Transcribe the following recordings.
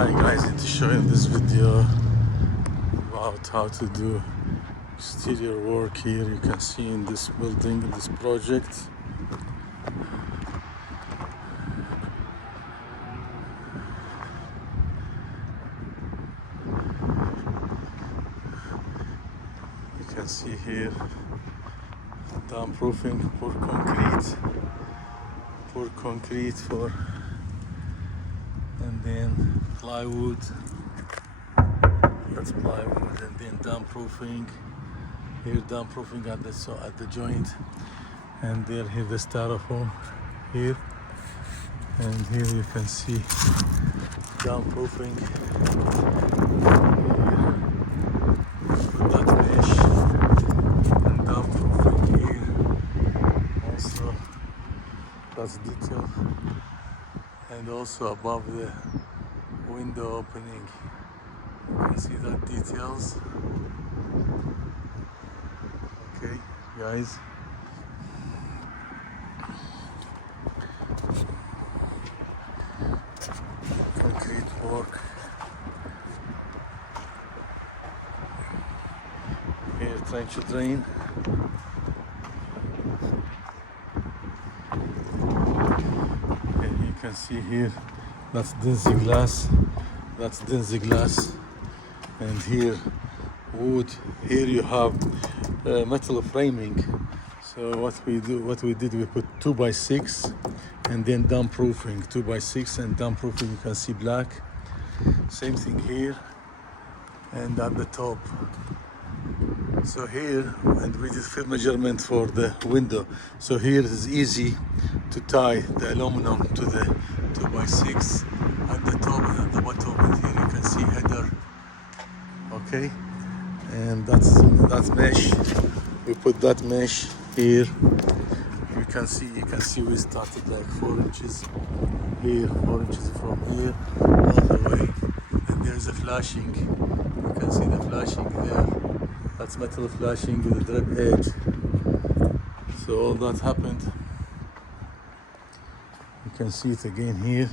Hi guys, I'm showing this video about how to do exterior work here. You can see in this building, in this project. You can see here downproofing, pour concrete for, and then plywood. That's plywood, and then downproofing. Here downproofing at the joint, and there here the styrofoam here, and here you can see downproofing. Put that mesh and downproofing here. Also, that's detail, and also above the window opening. You can see that details. Okay, guys. Concrete work. Here, trench drain. And you can see here, that's dingy glass. That's dingy glass. And here wood. Here you have metal framing. So what we did, we put 2x6 and then downproofing, 2x6 and downproofing. You can see black. Same thing here and at the top. So here, and we did fit measurement for the window. So here it is easy to tie the aluminum to the 2x6 at the top and at the bottom. And here you can see header. Okay, and that's mesh. We put that mesh here. You can see we started like 4 inches here, 4 inches from here all the way, and there's a flashing. You can see the flashing there. That's metal flashing with the drip edge. So all that happened. You can see it again here.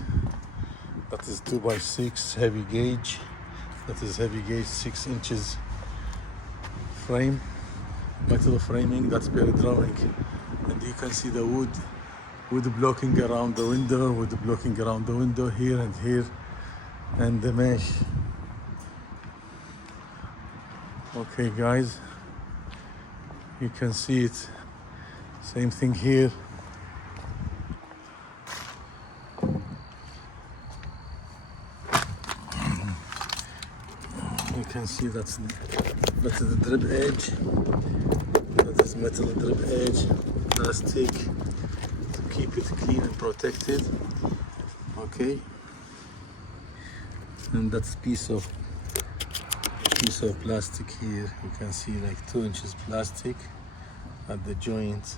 That is 2x6 heavy gauge. That is heavy gauge, 6 inches frame, metal framing. That's per drawing, and you can see the wood blocking around the window, here and here, and the mesh. Okay, guys, you can see it. Same thing here. You can see that's the drip edge. That is metal drip edge, plastic to keep it clean and protected. Okay, and that's piece of plastic here. You can see like 2 inches plastic at the joint,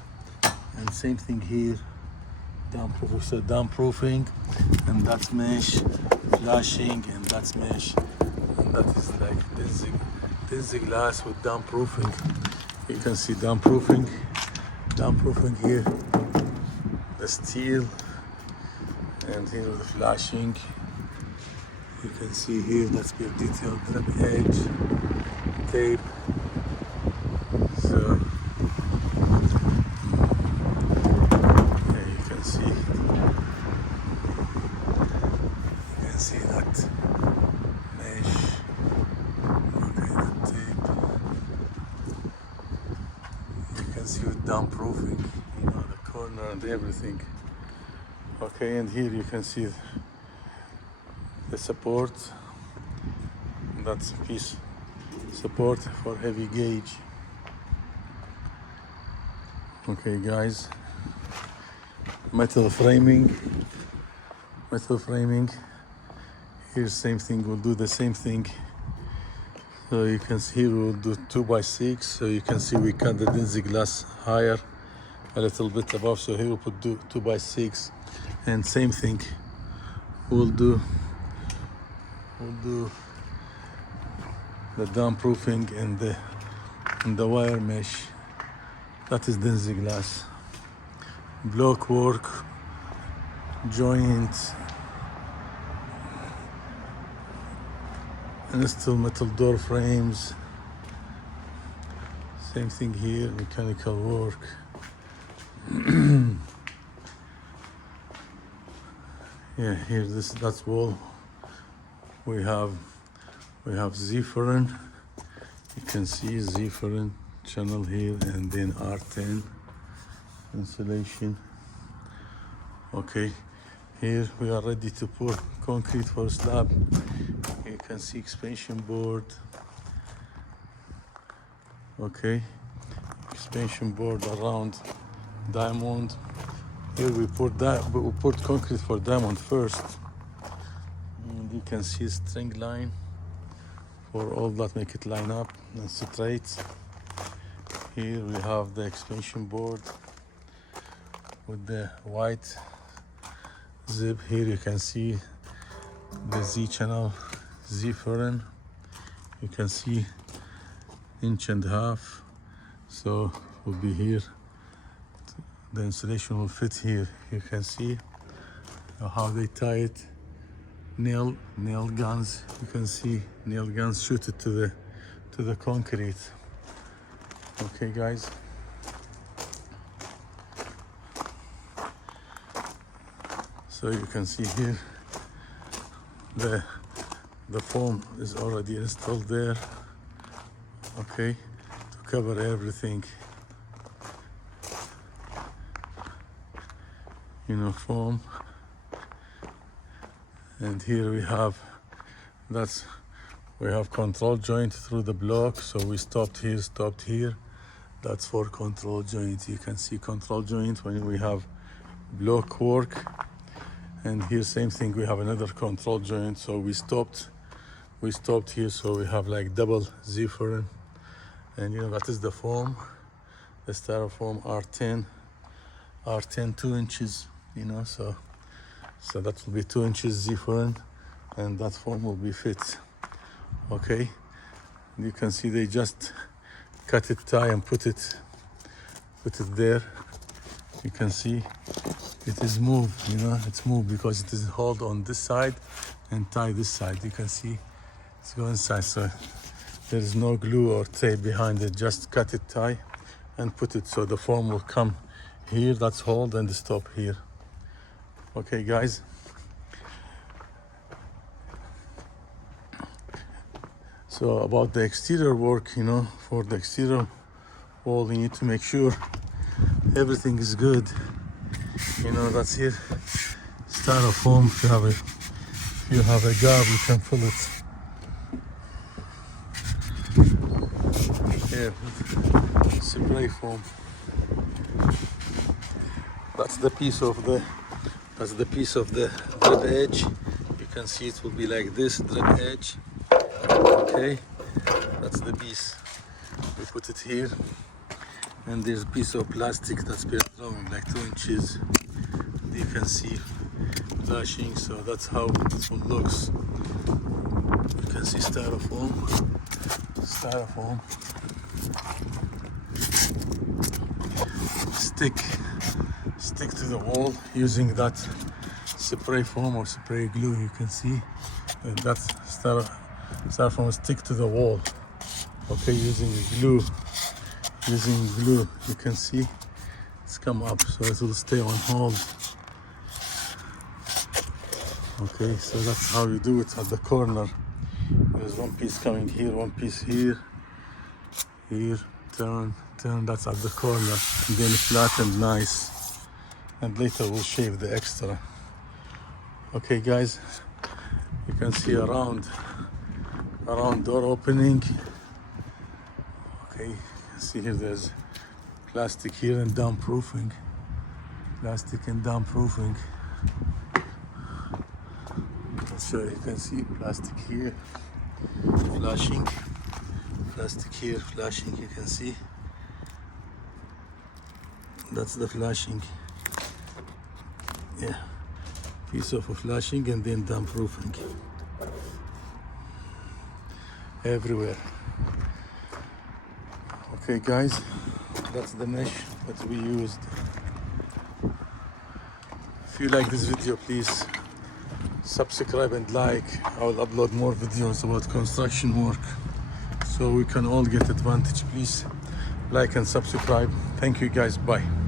and same thing here. Downproofing, so downproofing, and that's mesh, flashing, and that's mesh. And that is like dingy glass with downproofing. You can see downproofing here, the steel, and here the flashing. You can see here that's your detailed drip edge, tape. So yeah, you can see that mesh. Okay, the tape. You can see with downproofing, the corner and everything. Okay, and here you can see the support. That's piece support for heavy gauge. Okay, guys. Metal framing. Here's same thing. We'll do the same thing. So you can see here we'll do 2x6. So you can see we cut the dingy glass higher, a little bit above. So here we'll put 2x6, and same thing. We'll do the downproofing and the wire mesh. That is dingy glass. Block work, joint, install metal door frames. Same thing here, mechanical work. Yeah, here that's wall. We have Z-Foreign. You can see Z-Foreign channel here, and then R10 insulation. Okay, here we are ready to pour concrete for slab. You can see expansion board. Okay, expansion board around diamond. Here we put concrete for diamond first. And you can see string line for all that, make it line up and straight. Here we have the expansion board with the white zip. Here you can see the Z channel, Z-Foreign. You can see 1.5 inches, so will be here. The insulation will fit here. You can see how they tie it. Nail guns. You can see nail guns shoot it to the concrete. Okay, guys. So you can see here the foam is already installed there. Okay, to cover everything. Foam. And here we have control joint through the block. So we stopped here. That's for control joint. You can see control joint when we have block work. And here same thing, we have another control joint. So we stopped here. So we have like double Z-Foreign. And that is the foam, the styrofoam R10 2 inches, so that will be 2 inches Z-Foreign, and that foam will be fit. Okay, you can see they just cut it, tie, and put it there. You can see it is moved, it's moved because it is held on this side and tie this side. You can see it's going inside, so there is no glue or tape behind it. Just cut it, tie, and put it, so the foam will come here, that's hold, and stop here. Okay, guys. So about the exterior work, for the exterior wall, you need to make sure everything is good. That's here styrofoam. If you have a gap, you can fill it. Here, spray foam. That's the piece of the drip edge. You can see it will be like this drip edge. Okay, that's the piece. We put it here, and there's a piece of plastic that's been thrown like 2 inches. You can see flashing, so that's how this one looks. You can see styrofoam. Stick to the wall using that spray foam or spray glue. You can see that styrofoam stick to the wall. Okay, using glue. You can see it's come up, so it will stay on hold. Okay, so that's how you do it at the corner. There's one piece coming here, one piece here, turn, that's at the corner, and then flattened nice. And later we'll shave the extra. Okay, guys, you can see around door opening. Okay, you can see here there's plastic here and downproofing. So you can see plastic here, flashing. Plastic here, flashing. You can see that's the flashing. Yeah, piece of a flashing, and then downproofing everywhere. Okay, guys, that's the mesh that we used. If you like this video, please subscribe and like. I will upload more videos about construction work so we can all get advantage. Please like and subscribe. Thank you guys. Bye.